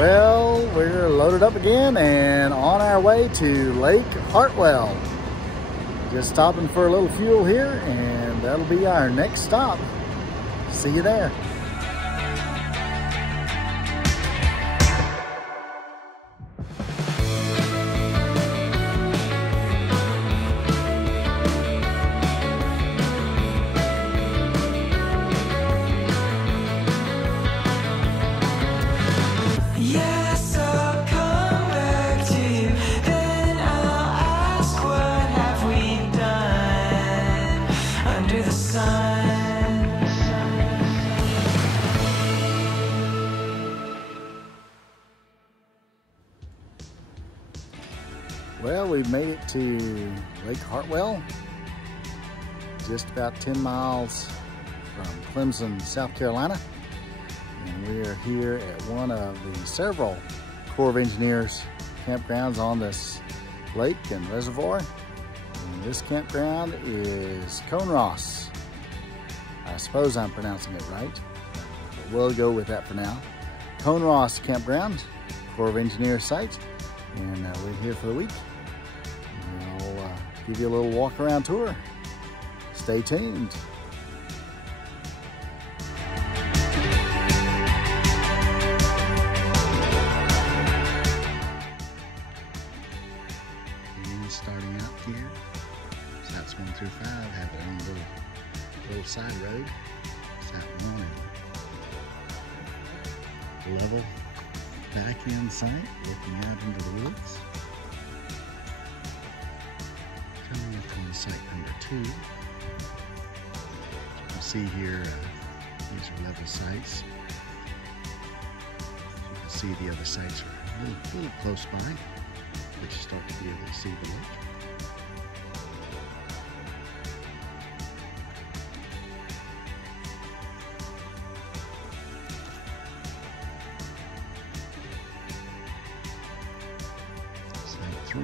Well, we're loaded up again and on our way to Lake Hartwell. Just stopping for a little fuel here, and that'll be our next stop. See you there. Well, we've made it to Lake Hartwell, just about 10 miles from Clemson, South Carolina. And we are here at one of the several Corps of Engineers campgrounds on this lake and reservoir. And this campground is Coneross. I suppose I'm pronouncing it right, but we'll go with that for now. Coneross Campground, Corps of Engineers site, and we're here for the week. I'll give you a little walk around tour. Stay tuned. And starting out here, sites 1 through 5 have their own little side road. Site 1, level back in site, looking out into the woods. Coming up on site number 2. As you can see here, these are level sites. As you can see, the other sites are a little close by, but you start to be able to see the lake. Site 3.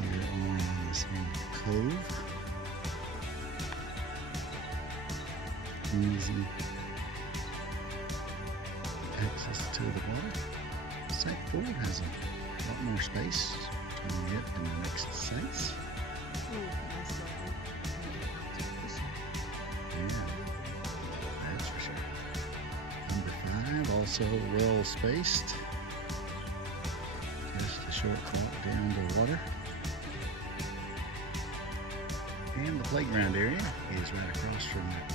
Here on this little cove. Easy access to the water. Site 4 has a lot more space between it and the next sites. Yeah, that's for sure. Number 5, also well spaced. Just a short walk down the water. And the playground area is right across from that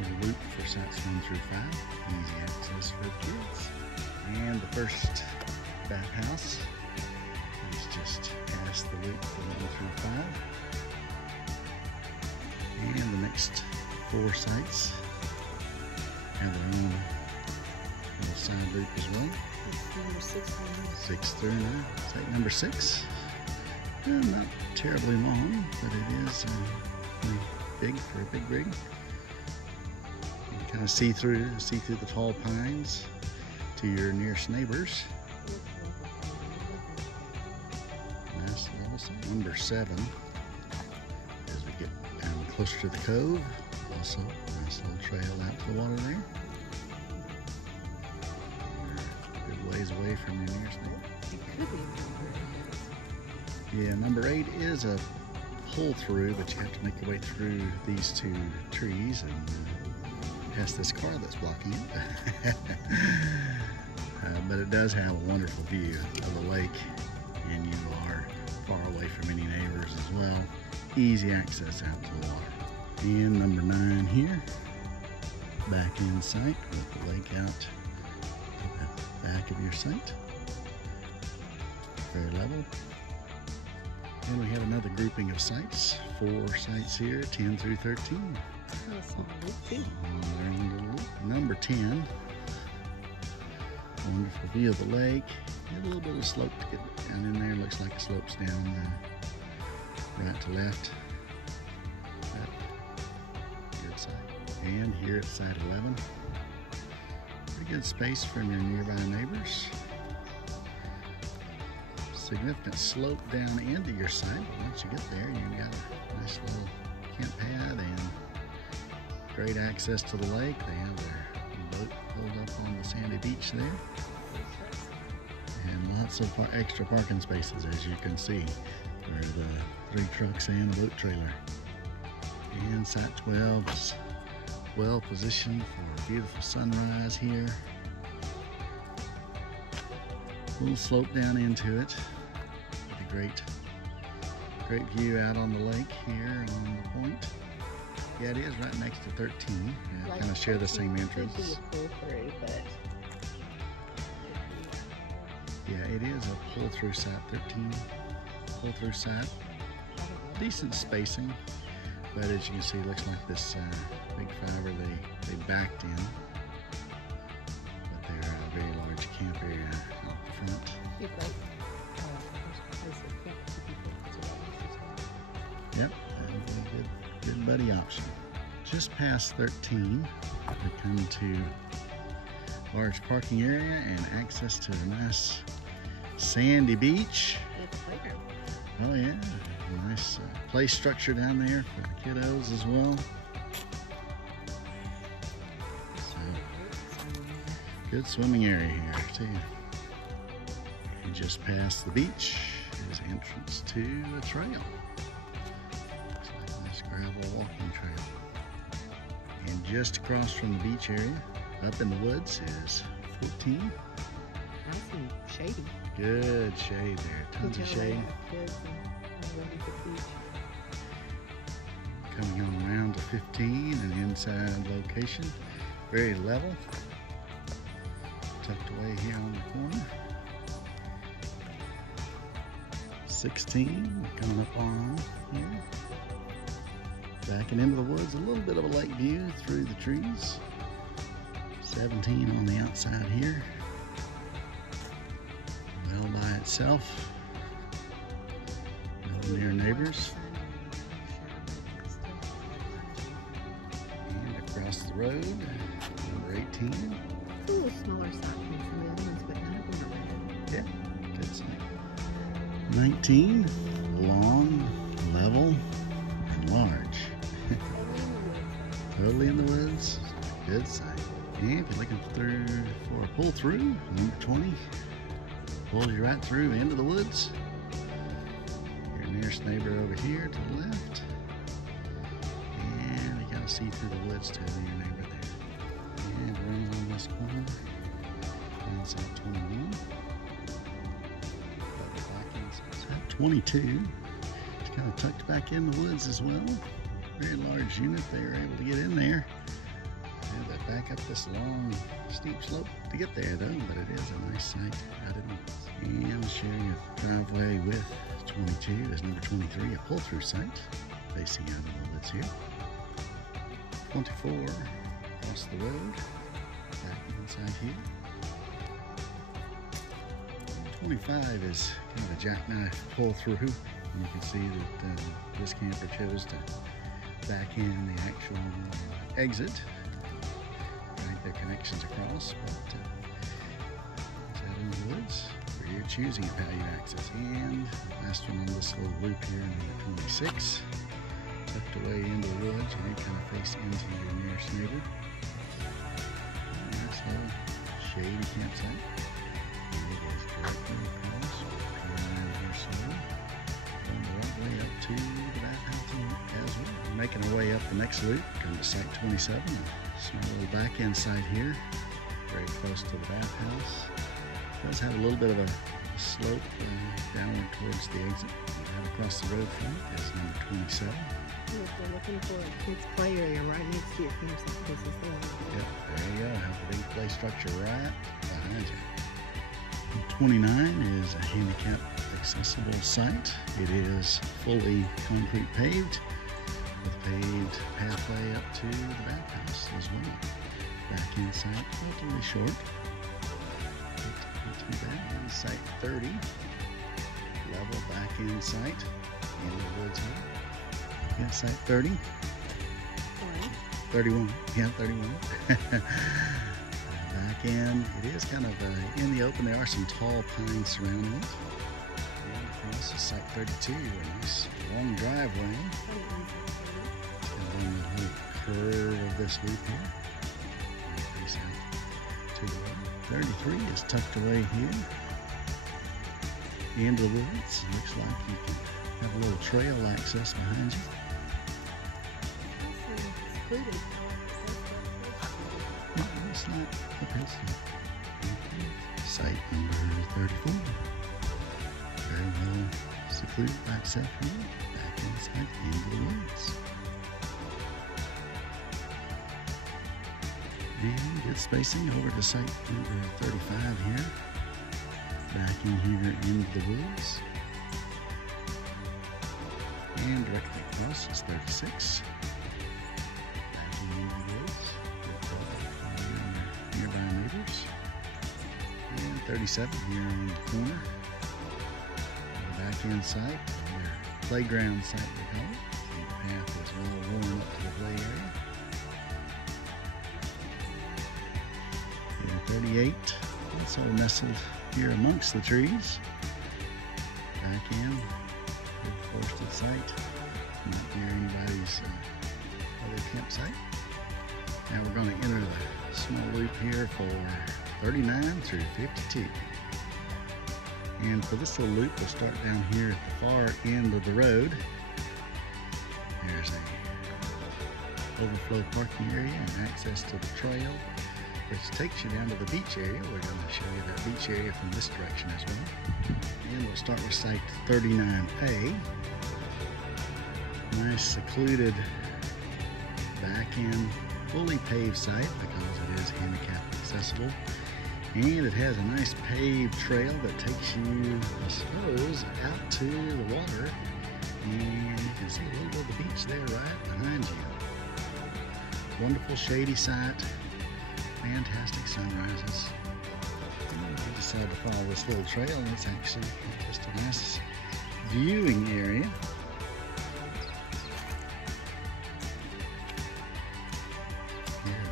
little loop for sites 1 through 5. Easy access for the kids. And the first bathhouse is just past the loop for 1 through 5. And the next 4 sites have their own little side loop as well. Number 6 through 9. Site number 6. Not terribly long, but it is pretty big for a big rig. You can kind of see through the tall pines to your nearest neighbors. Nice little site. Number 7, as we get down closer to the cove, also a nice little trail out to the water there. You're a good ways away from your nearest neighbor. It could be. Yeah, number 8 is a pull through, but you have to make your way through these 2 trees and past this car that's blocking it. But it does have a wonderful view of the lake, and you are far away from any neighbors as well. Easy access out to the water. And number 9 here, back in sight with the lake out at the back of your site. Very level. And we have another grouping of sites, 4 sites here, 10 through 13. Number 10, wonderful view of the lake. Have a little bit of slope to get down in there. Looks like it slopes down right to left. Good site. And here at site 11, pretty good space from your nearby neighbors. Significant slope down into your site. Once you get there, you've got a nice little camp pad and great access to the lake. They have their boat pulled up on the sandy beach there. And lots of extra parking spaces, as you can see, for the 3 trucks and the boat trailer. And Site 12 is well positioned for a beautiful sunrise here. A little slope down into it. With a great view out on the lake here on the point. Yeah, it is right next to 13. Yeah, like kind of share the same entrance. Yeah, it is a pull-through site, 13 pull-through site. Decent spacing, but as you can see, it looks like this big fiber they backed in. But they're a very large camp area out the front. Yep, that'd be a good buddy option. Just past 13, we come to large parking area and access to a nice sandy beach. Oh yeah, nice play structure down there for the kiddos as well. So, good swimming area here too. And just past the beach is entrance to a trail. Looks like a nice gravel walking trail. And just across from the beach area, up in the woods, is 14. Nice and shady. Good shade there, tons of shade. Coming on around to 15, an inside location, very level, tucked away here on the corner. 16, coming up on here. Backing into the woods, a little bit of a lake view through the trees. 17 on the outside here. Well by itself. No near neighbors. And across the road, number 18. It's a little smaller site than some of the other ones, but none of them are bad. Yeah, good site. 19, long, level, and large. Totally in the woods. Good site. And if you're looking for a pull through, number 20 pulls you right through into the woods. Your nearest neighbor over here to the left. And you gotta see through the woods to your neighbor there. And right on this corner, inside 21. Back 22. It's kind of tucked back in the woods as well. Very large unit. They were able to get in there. Had to back up this long, steep slope to get there though, but it is a nice site out in the woods. And sharing a driveway with 22 is number 23, a pull-through site facing out in the woods here. 24 across the road, back inside here. 25 is kind of a jackknife pull-through. And you can see that this camper chose to back in the actual exit. Right, their connections across, but it's out in the woods where you're choosing how you access. And the last one on this little loop here, number 26, tucked away into the woods, and you kind of face into your nearest neighbor. Nice little shady campsite. And it is directly across, around here somewhere. Going the right way up to the bathhouse as well. Making our way up the next loop, come to site 27, a small little back end site here, very close to the bathhouse. It does have a little bit of a slope downward towards the exit. Right across the road from it is number 27. If we're looking for a kids play area right next to your campsite, this is the one. Yep, there you go. Have a big play structure right behind you. 29 is a handicap accessible site. It is fully concrete paved with a paved pathway up to the bathhouse as well. Back in site, relatively short. Not too bad. In site 30, level back in site in the woods here. Yeah, site 30. 31. Yeah, 31. Back in, it is kind of in the open. There are some tall pines surrounding it. And across is site 32, a nice long driveway. And then the whole curve of this loop here. And face out to the right. 33 is tucked away here. Into the woods. Looks like you can have a little trail access behind you. It's not the best. Site number 34. Very well secluded by itself here. Back inside into the woods. And good spacing over to site number 35 here. Back in here into the woods. And directly across is 36. Back into the woods with nearby neighbors. And 37 here on the corner. Back in site, their playground site they call it. The path is well worn up to the play area. And 38, also nestled here amongst the trees. Back in, good forested site. Not near anybody's other campsite. Now we're going to enter the small loop here for 39 through 52. And for this little loop, we'll start down here at the far end of the road. There's a overflow parking area and access to the trail, which takes you down to the beach area. We're going to show you that beach area from this direction as well. And we'll start with site 39A. Nice secluded back end, fully paved site because it is handicap accessible. And it has a nice paved trail that takes you, I suppose, out to the water. And you can see a little bit of the beach there right behind you. Wonderful shady site. Fantastic sunrises. And if you decide to follow this little trail, it's actually just a nice viewing area. Here,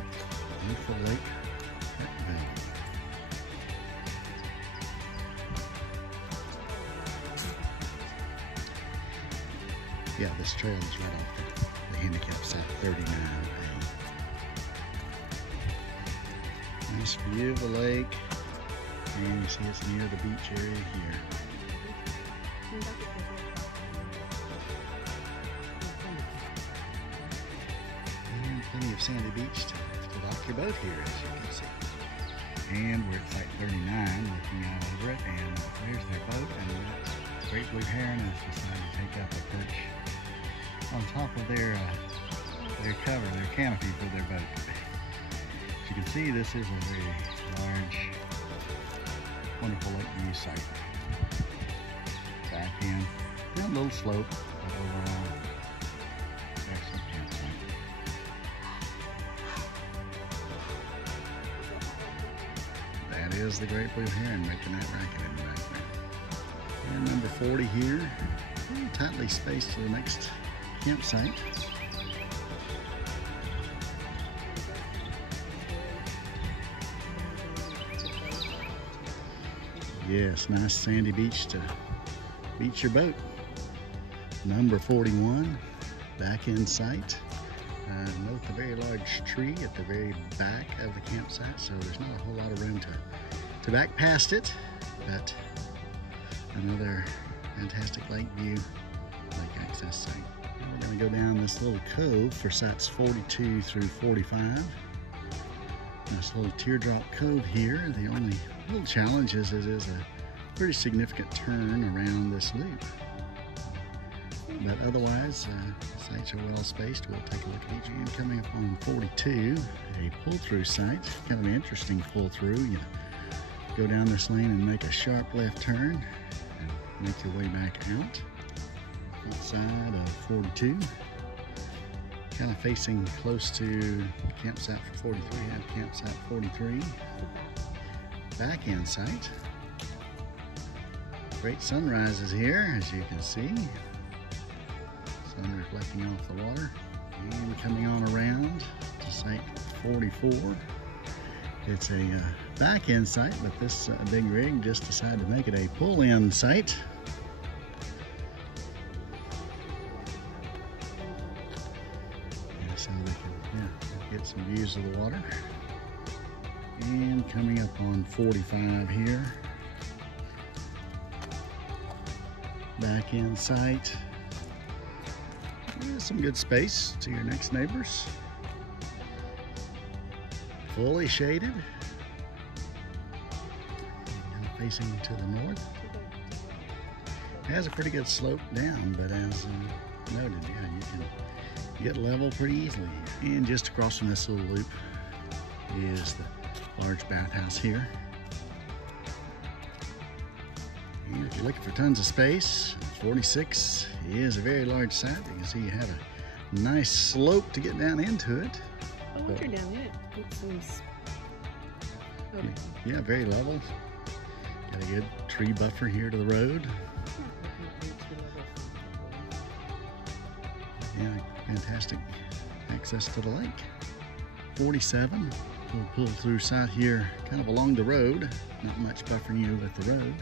beautiful lake. Hartwell. Yeah, this trail is right off the handicap site 39A. Nice view of the lake, and you see it's near the beach area here. And plenty of sandy beach to dock your boat here, as you can see. And we're at site 39, looking out over it, and there's their boat, and that great blue heron has decided to take up a perch on top of their cover, their canopy for their boat. As you can see, this is a very large, wonderful lake view site. Back in, down a little slope, but overall, excellent campsite. That is the great blue heron making that racket in the background. And number 40 here, tightly spaced to the next campsite. Yes, nice sandy beach to beach your boat. Number 41, back in sight. Note the very large tree at the very back of the campsite, so there's not a whole lot of room to back past it, but another fantastic lake view, lake access site. And we're going to go down this little cove for sites 42 through 45. This little teardrop cove here. The only little challenge is it is a pretty significant turn around this loop. But otherwise, sites are well spaced. We'll take a look at each. And coming up on 42, a pull-through site. Kind of an interesting pull-through. You go down this lane and make a sharp left turn and make your way back out. Front side of 42. Kind of facing close to campsite for 43. Have campsite 43. Back end site. Great sunrises here, as you can see. Sun reflecting off the water. And coming on around to site 44. It's a back end site, but this big rig just decided to make it a pull in site. So they can get some views of the water. And coming up on 45 here. Back in sight. There's some good space to your next neighbors. Fully shaded. And facing to the north. Has a pretty good slope down, but as noted, yeah, you can get level pretty easily. And just across from this little loop is the large bathhouse here. And if you're looking for tons of space, 46 is a very large site. You can see you have a nice slope to get down into it. Oh, once you're down it, it seems okay. Yeah, very level. Got a good tree buffer here to the road. Yeah, fantastic access to the lake. 47, we'll pull through site here kind of along the road. Not much buffering you with the road,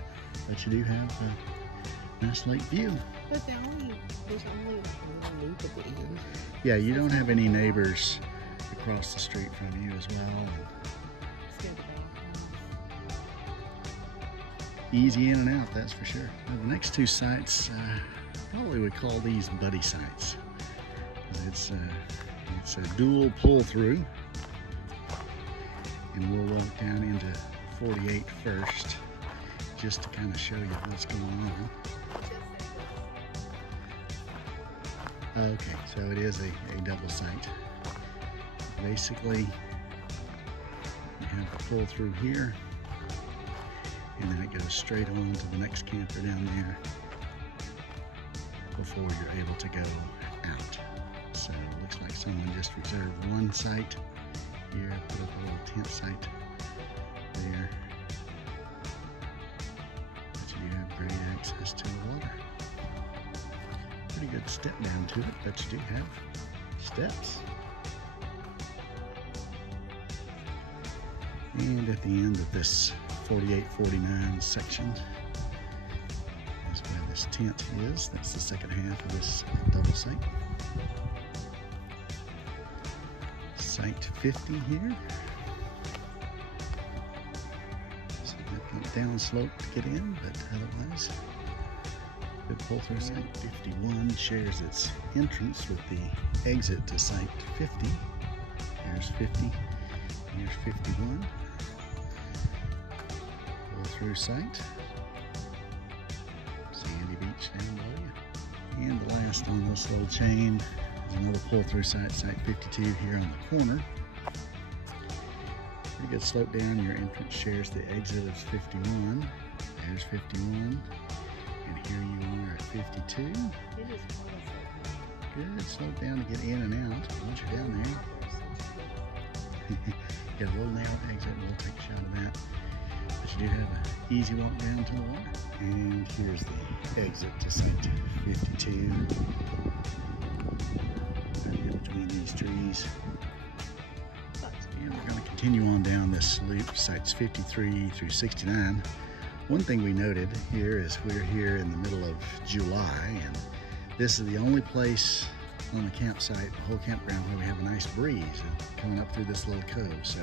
but you do have a nice lake view. But there's only a little loop at the end. Yeah, you don't have any neighbors across the street from you as well. Easy in and out, that's for sure. Now, the next two sites, probably would call these buddy sites. It's a dual pull-through, and we'll walk down into 48 first, just to kind of show you what's going on. Okay, so it is a double site. Basically, you have a pull-through here, and then it goes straight on to the next camper down there before you're able to go out. So it looks like someone just reserved one site here, put up a little tent site there. But you do have great access to the water. Pretty good step down to it, but you do have steps. And at the end of this 48-49 section is where this tent is. That's the second half of this double site. Site 50 here. Significant downslope to get in, but otherwise, good pull through. Site 51 shares its entrance with the exit to site 50. Here's 50, here's 51. Pull through site. Sandy beach down below you. And the last on this little chain is another pull-through site, site 52 here on the corner. Pretty good slope down. Your entrance shares the exit of 51. There's 51. And here you are at 52. Good slope down to get in and out. Once you're down there, got a little narrow exit. We'll take a shot of that. But you do have an easy walk down to the water. And here's the exit to site 52. Between these trees. And we're going to continue on down this loop, sites 53 through 69. One thing we noted here is we're here in the middle of July, and this is the only place on the campsite, the whole campground, where we have a nice breeze coming up through this little cove. So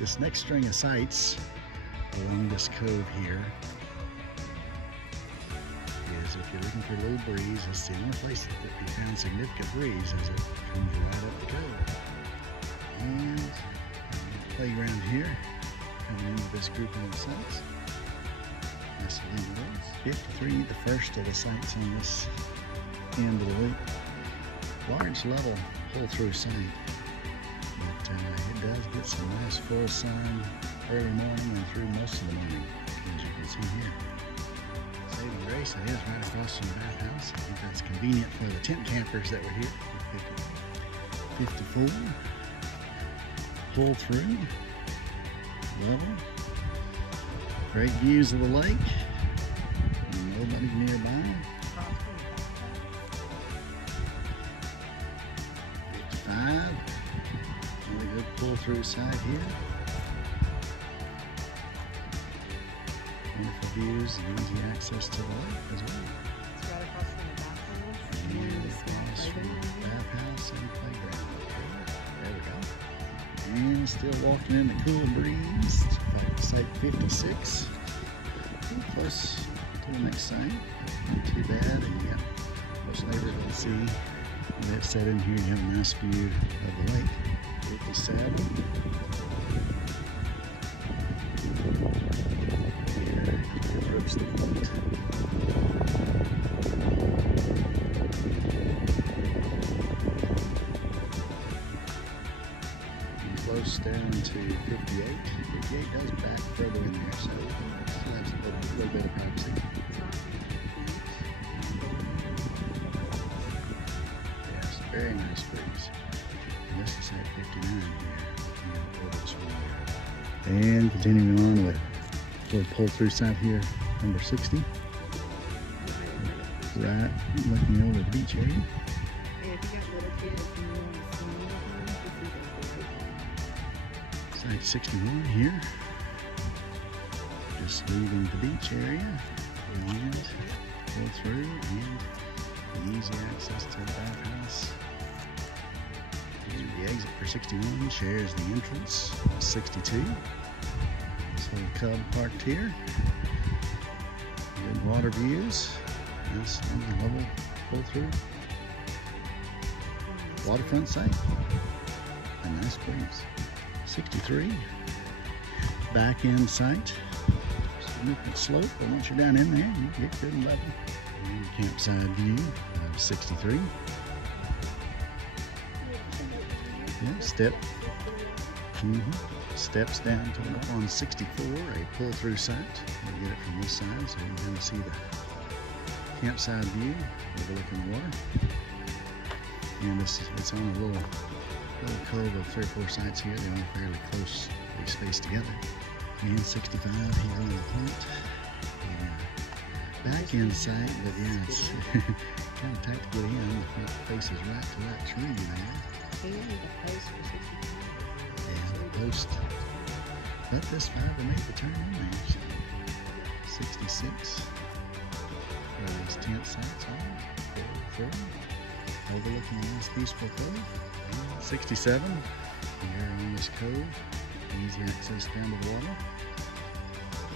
this next string of sites along this cove here is, if you're looking for a little breeze, it's the only place that we found significant breeze as it comes right up the cove. And playground here, coming into this grouping of sites. Nice little woods. 53, the first of the sites on this end of the loop. Large level pull-through site, but it does get some nice full sun early morning and through most of the morning, as you can see here. Saving grace, it is right across from the bathhouse. I think that's convenient for the tent campers that were here. 54, pull through, level, great views of the lake, nobody nearby. 55, really good pull through side here. Wonderful views and easy access to the lake as well. It's right across from the bathroom. And across from the bathhouse and playground. There we go. And still walking in the cool breeze. Site 56. Pretty close to the next site. Not too bad. And you got most neighborhood to see. And that set in here, you have a nice view of the lake. 57. Here approach the point. Close down to 58. 58 does back further in there, so it still has a little bit of privacy. Yes, very nice breeze. And this is at 59 here. And continuing on with a little pull-through site here, number 60. Right, looking over the beach area. Site 61 here. Just leaving the beach area and go through and easy access to the bathhouse. Here's the exit for 61, shares the entrance. 62. This little cub parked here. Good water views. Nice level pull through. Waterfront site. A nice breeze. 63. Back end site. Significant slope, but once you're down in there, you get good and level. And campsite view of 63. Yeah, step. Steps down to up on 64, a pull-through site. You get it from this side, so you can kind of see the campsite view overlooking the water. And it's on a little cove of 3 or 4 sites here. They're all fairly closely spaced together. And 65 here on the point. Back end site, but yeah, it's kind of tight to get in. The front faces right to that tree there. And the post. But this fiber made the turn in there. So 66. Where these tent sites are. Overlooking this peaceful cove. 67. Here on this cove. Easy access down to the water.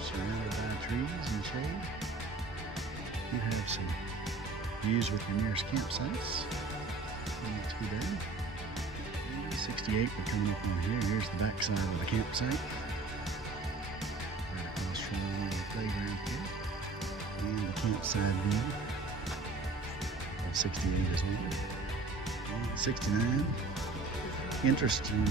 Surrounded by trees and shade. You have some views with your nearest campsites. Not too bad. 68, we're coming up on here. Here's the back side of the campsite. Right across from the playground here. And the campsite view of 68 as well. And 69. Interesting.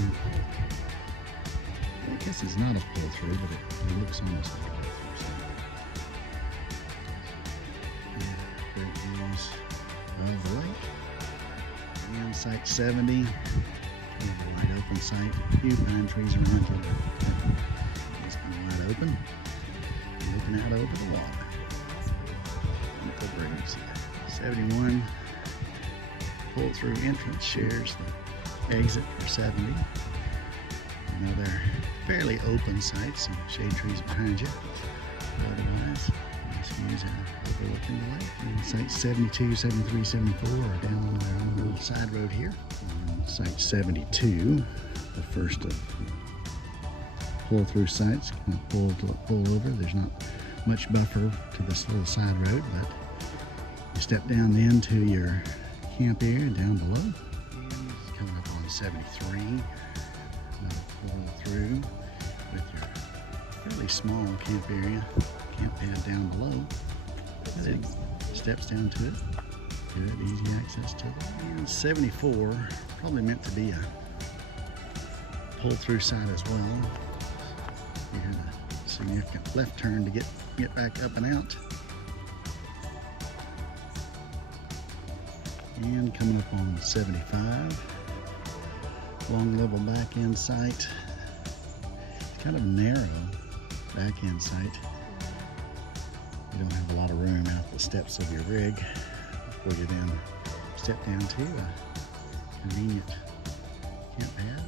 I guess it's not a pull-through, but it looks almost like a pull-through. Great views of the lake. And site 70. A wide open site. A few pine trees around you. It's kind of wide open. Looking out over the water. Wonderful breeze. 71. Pull-through entrance shares the exit for 70. Another fairly open site, some shade trees behind you. Otherwise, nice views overlooking the lake. And sites 72, 73, 74 are down on the little side road here. On site 72, the first of pull-through sites, kind of pull over. There's not much buffer to this little side road, but you step down then to your camp area down below. And coming up on 73. Pull through with your fairly small camp area, camp pad down below. And it steps down to it. Good, easy access to it. And 74, probably meant to be a pull-through site as well. You had a significant left turn to get back up and out. And coming up on 75. Long level back end site. It's kind of narrow back end site. You don't have a lot of room out the steps of your rig before you then step down to a convenient camp pad.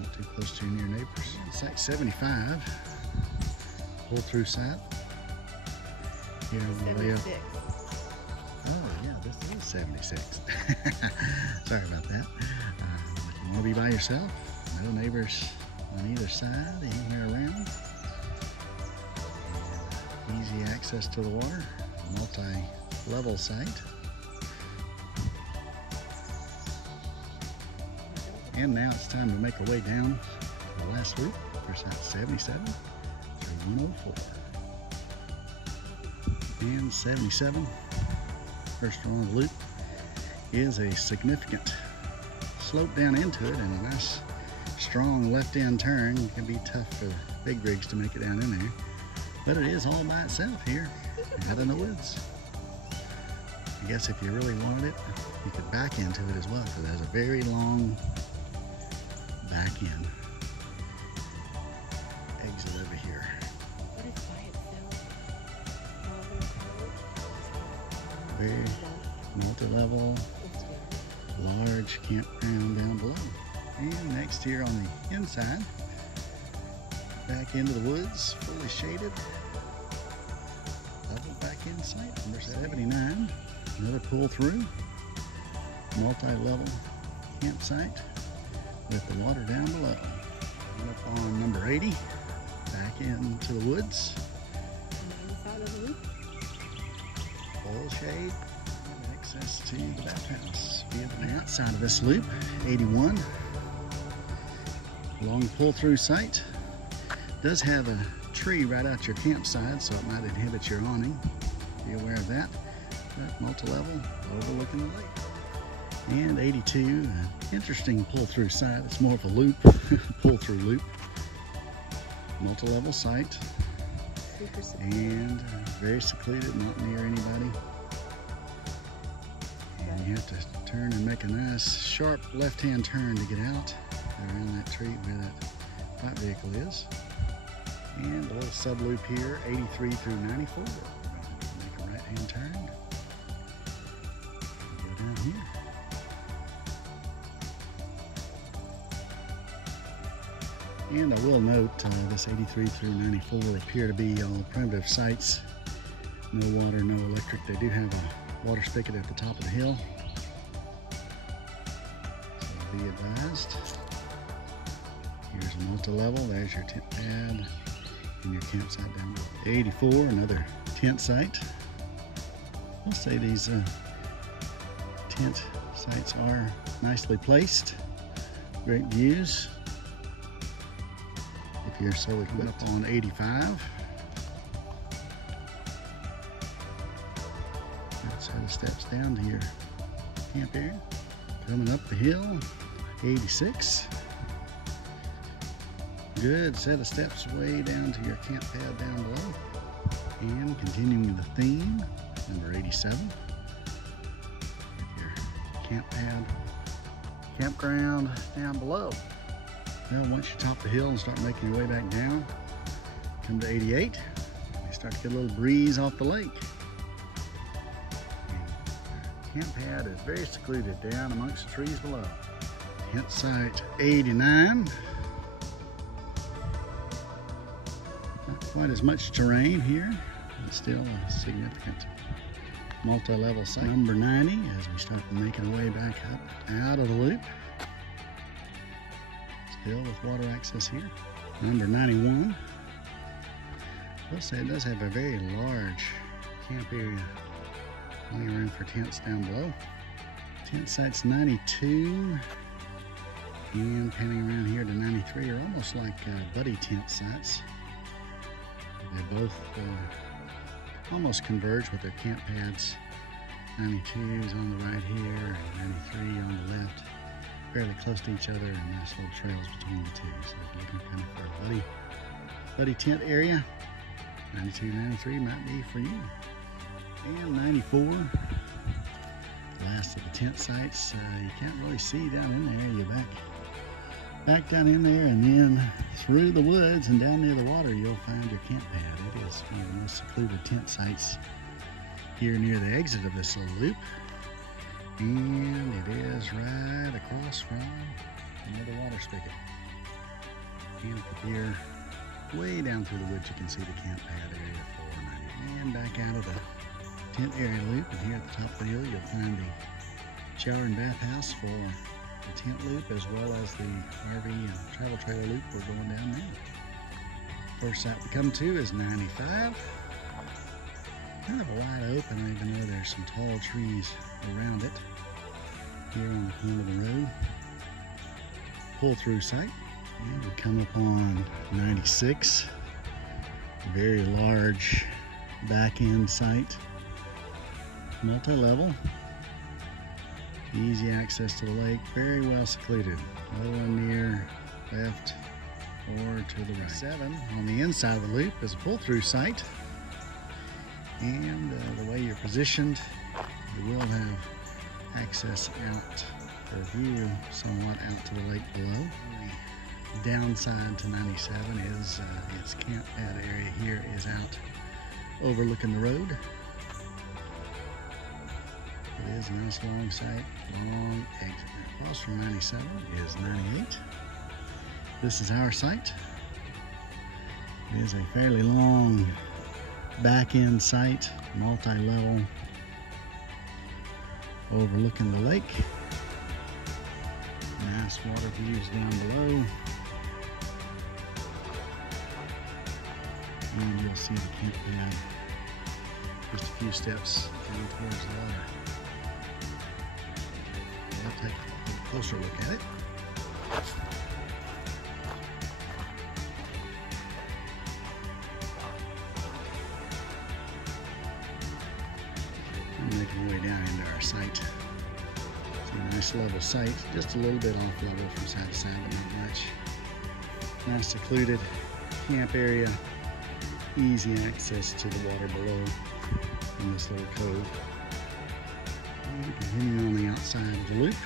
Not too close to your near neighbors. Site 75. Pull through site. Here on the way up. Oh yeah, this is 76. Sorry about that. You want to be by yourself? No neighbors on either side, anywhere around. Easy access to the water, multi-level site. And now it's time to make our way down to the last loop for Site 77 through 104. And 77, first one of the loop, is a significant slope down into it and a nice strong left-end turn. It can be tough for the big rigs to make it down in there, but it is all by itself here out in the woods. I guess if you really wanted it, you could back into it as well, because there's a very long back end exit over here. What is by itself? Very multi-level, large campground down below. And next here on the inside, back into the woods, fully shaded, double back in site, number 79. Another pull through, multi-level campsite with the water down below. And up on number 80, back into the woods. Full shade and access to the bathhouse via the outside of this loop. 81, long pull through site. Does have a tree right out your campsite, so it might inhibit your awning. Be aware of that. But multi-level, overlooking the lake. And 82, interesting pull-through site. It's more of a loop, pull-through loop. Multi-level site. And very secluded, not near anybody. And you have to turn and make a nice, sharp left-hand turn to get out around that tree where that flight vehicle is. And a little sub-loop here, 83 through 94. Make a right-hand turn. Go down here. And I will note this 83 through 94 appear to be all primitive sites. No water, no electric. They do have a water spigot at the top of the hill. So be advised. Here's a multi-level. There's your tent pad and your campsite down below. 84, another tent site. I'll say these tent sites are nicely placed. Great views. If you're so equipped. Up on 85. That's how the steps down to your camp area. Coming up the hill, 86. Good set of steps way down to your camp pad down below. And continuing the theme, number 87. With your camp pad, campground down below. Now, once you top the hill and start making your way back down, come to 88, you start to get a little breeze off the lake. And camp pad is very secluded down amongst the trees below. Tent site 89. Not quite as much terrain here, but still a significant multi-level site. Number 90, as we start making our way back up out of the loop. Still with water access here. Number 91. I'll say it does have a very large camp area. Plenty of room for tents down below. Tent sites 92 and panning around here to 93 are almost like buddy tent sites. They both almost converge with their camp pads. 92 is on the right here and 93 on the left. Fairly close to each other and nice little trails between the two. So if you're looking kind of for a buddy tent area, 92, 93 might be for you. And 94, last of the tent sites. You can't really see down in there. You're back down in there, and then through the woods and down near the water, you'll find your camp pad. It is one of the most secluded tent sites here near the exit of this little loop. And it is right across from another water spigot. And if you're way down through the woods, you can see the camp pad area 490. And back out of the tent area loop, and here at the top of the hill, you'll find the shower and bathhouse for the tent loop as well as the RV and travel trailer loop. We're going down now. First site we come to is 95. Kind of wide open, even though there's some tall trees around it. Here on the corner of the road. Pull-through site. And we come up on 96. Very large back-end site. Multi-level. Easy access to the lake. Very well secluded. No one near left or to the right. 7 on the inside of the loop is a pull-through site. And the way you're positioned, you will have access out for view somewhat out to the lake below. The downside to 97 is its camp pad area here is out overlooking the road. It is a nice long site, long exit. Across from 97 is 98. This is our site. It is a fairly long back-end site, multi-level, overlooking the lake. Nice water views down below. And you'll see the camp pad just a few steps down towards the water. I'll take a closer look at it. Making our way down into our site. It's a nice level site, just a little bit off level from side to side, but not much. Nice secluded camp area, easy access to the water below in this little cove. And continuing on the outside of the loop,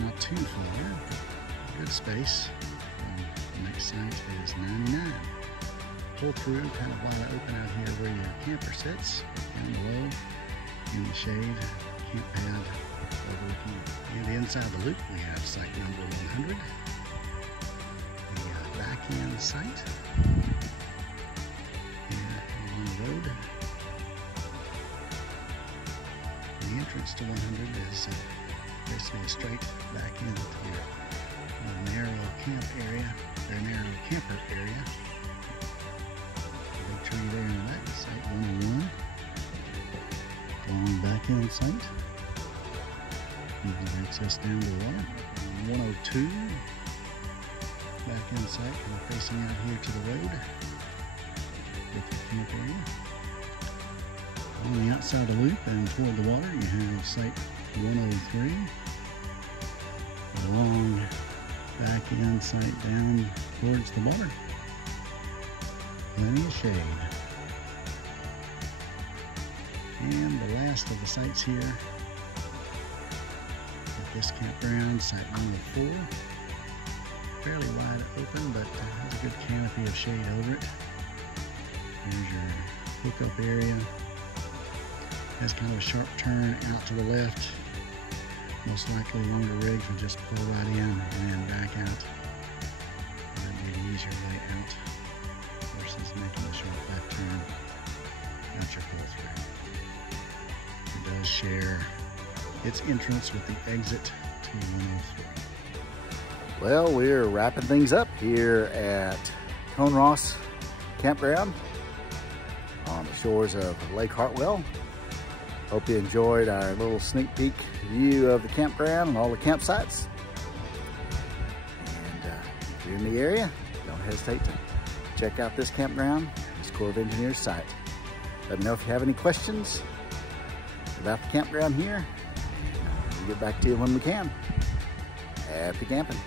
not too far, but good space. The next site is 99. Pull through, kind of wide open out here where your camper sits, down below in the shade, camp pad overlooking. And inside the loop we have site number 100, the back end site here on the road. The entrance to 100 is basically a straight back end to your narrow camp area, or narrow camper area. Tree there in the back, site 101. Long back end site. You can access down to the water. 102. Back end site, kind of facing out here to the road with the camp area. On the outside of the loop and toward the water, you have site 103. A long back end site down towards the water. Plenty of shade. And the last of the sites here at this campground, site 104. Fairly wide open, but has a good canopy of shade over it. There's your hookup area. Has kind of a sharp turn out to the left. Most likely longer rigs would just pull right in and then back out. That'd be an easier way out versus making a sharp left turn out your pull through. It does share its entrance with the exit to 103. Well, we're wrapping things up here at Coneross Campground on the shores of Lake Hartwell. Hope you enjoyed our little sneak peek view of the campground and all the campsites. And if you're in the area, don't hesitate to check out this campground, this Corps of Engineers site. Let me know if you have any questions about the campground here. We'll get back to you when we can. Happy camping.